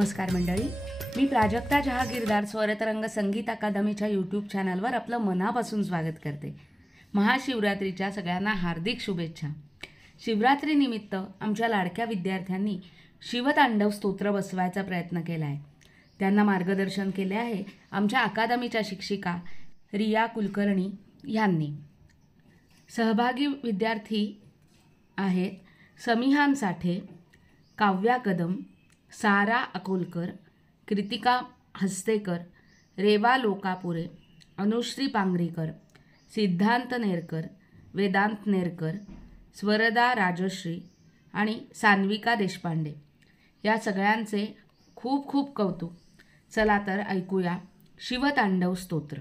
नमस्कार मंडळी, मी प्राजक्ता जहागीरदार स्वरतरंग संगीत अकादमीच्या यूट्यूब चॅनलवर आपलं मनापासून स्वागत करते। महाशिवरात्रीच्या सगळ्यांना हार्दिक शुभेच्छा। शिवरात्रीनिमित्त आमच्या लाडक्या विद्यार्थ्यांनी शिवतांडव स्तोत्र बसवायचा प्रयत्न केला आहे। त्यांना मार्गदर्शन केले आहे आमच्या अकादमीच्या शिक्षिका रिया कुलकर्णी यांनी। सहभागी विद्यार्थी आहेत समिहान साठे, काव्या कदम, सारा अकोलकर, कृतिका हस्तेकर, रेवा लोकापुरे, अनुश्री पांगरीकर, सिद्धांत नेरकर, वेदांत नेरकर, स्वरदा राजश्री आणि सान्विका देशपांडे या सगळ्यांचे खूप खूप कौतुक। चला तर ऐकूया शिवतांडव स्तोत्र।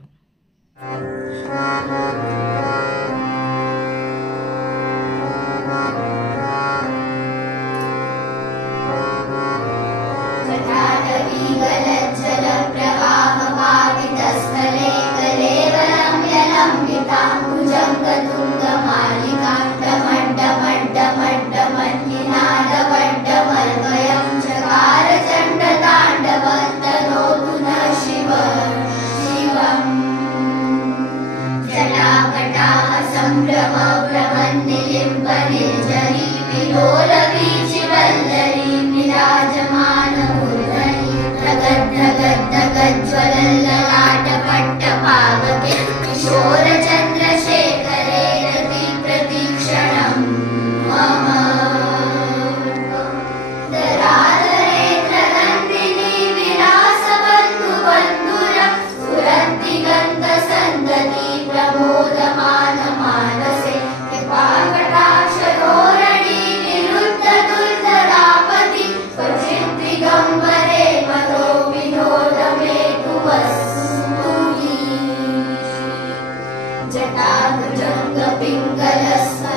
जटाभुजंग पिंगलस्थ